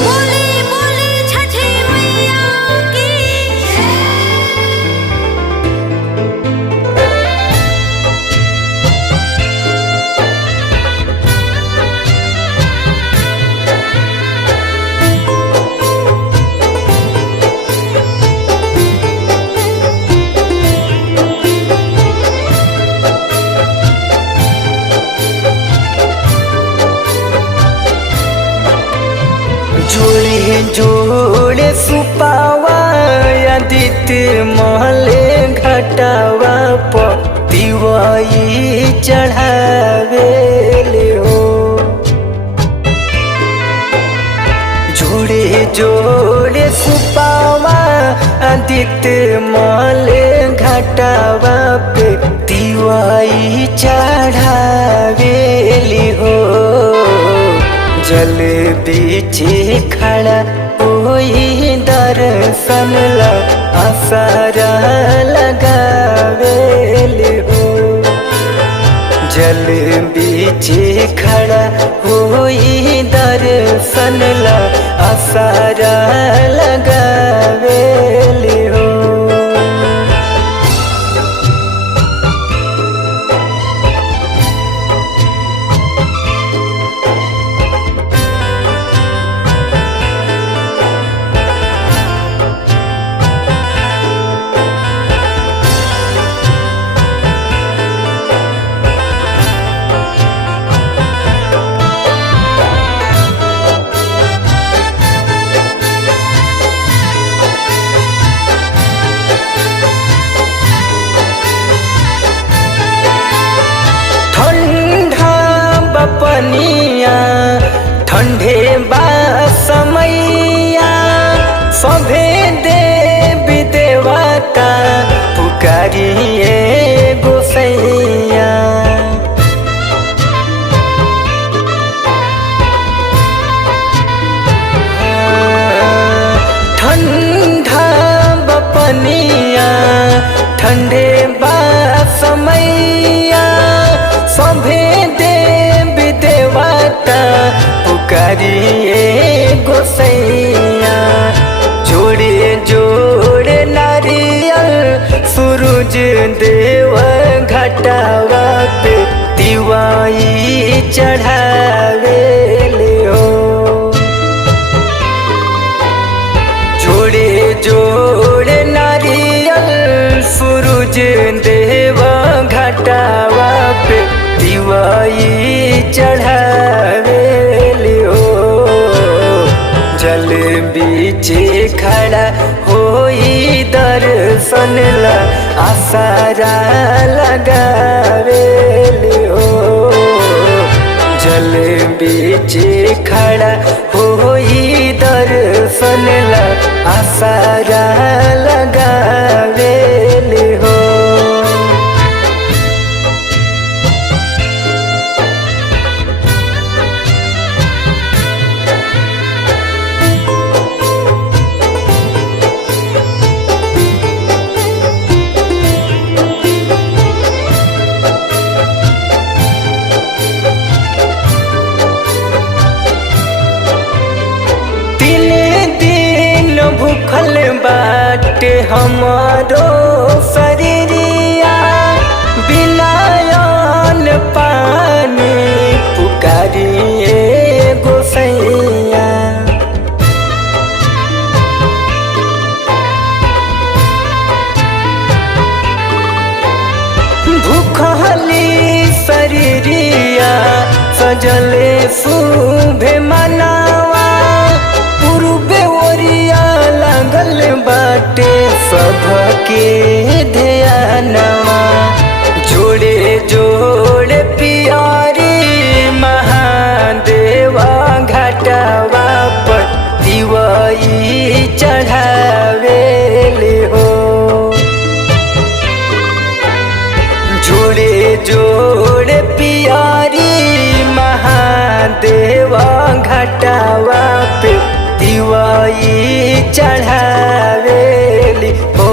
बोली बोली छठी मैया की जोड़े जोड़े सुपावा आदित्य महले घटावा दिवाई चढ़ावे ले हो। जोड़े जोड़े सुपावा आदित्य महले घटावा पे दिवाई चढ़ावे ले हो। जल बीचे खड़ा कोई दर्शन ला आसारा लगावेले हो। जल बीचे खड़ा कोई दर्शन ला आसारा लगावेले हो। पनिया ठंडे बा समैया सभे देवी देवता पुकारिए गोसैया। ठंडा बपनिया ठंडे बा समैया सभे पुकारिए गोसैया। जोड़े जोड़े नारियल सूरज देव घटावा पे दिवाई चढ़ावे ले हो। जोड़े जोड़े नारियल सूरज देव घटावा पे दिवाई चढ़ावे ले हो। जल बीचे खड़ा होई दर्शन ला आसारा लगावे ले हो। जल बीचे खड़ा होई दर्शन ला आसारा लगावे ले हो। भूखल बाटे हमारो शरीरिया बिना अन्न पानी पुकारिए गोसैया। भूखली शरीरिया सजले शुभे मनावा पूर्वे ओरिया लागल बाटे सबके ध्यानवा। जोड़े जोड़े पियारी महादेवा घटावा पर दिवाई चढ़ावे ले हो। जोड़े जोड़े पियारी महादेवा घटावा पे दिवाई चढ़ावे ले हो।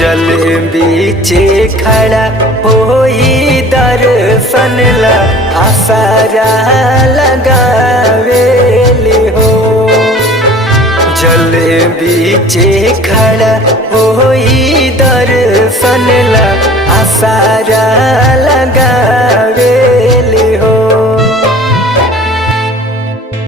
जल बीचे खड़ा होई दर्शन ला आसारा लगावे ले जल बीचे खड़ा होई दर्शन ला आसारा